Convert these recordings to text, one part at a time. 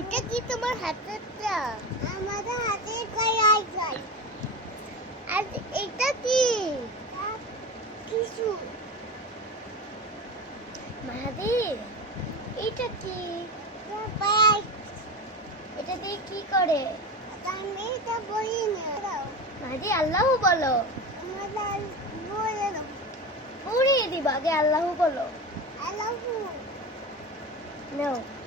এটা কি তোমার হাতের আমার হাতের গায়ে আইসাই আর এটা কি কিছু মহাদেব এটা কি এটা দিয়ে কি করে আমি এটা বলি না মহাদেব আল্লাহ বলো পড়িয়ে দিবা গে আল্লাহ বলো আল্লাহ নাও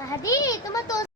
Mahdi, kamu tahu